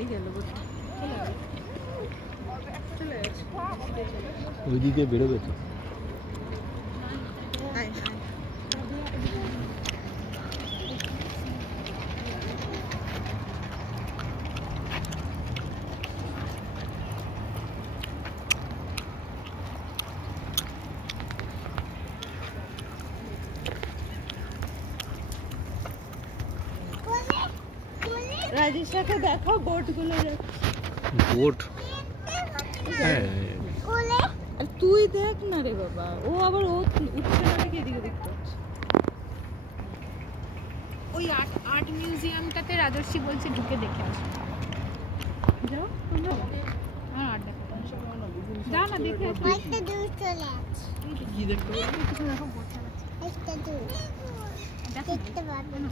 চলেই গেল ওইদিকে বেরোবে তো। রাজেশাকে দেখো বোটগুলো বোট আর তুই দেখ না রে বাবা, ও আবার ও উঠছে না দেখে এদিকে দেখতে পাচ্ছে। ওই আর্ট মিউজিয়ামটাতে রাজর্ষি বলছে ঢুকে দেখে আসো। যাও তোমরা। হ্যাঁ আর্ট দেখো, যা না দেখে আসো। একটা দূর চলে আছে। কি দেখতে কিছু দেখো বোট চালাচ্ছে একটা দূর দেখো দেখতে পারবো না।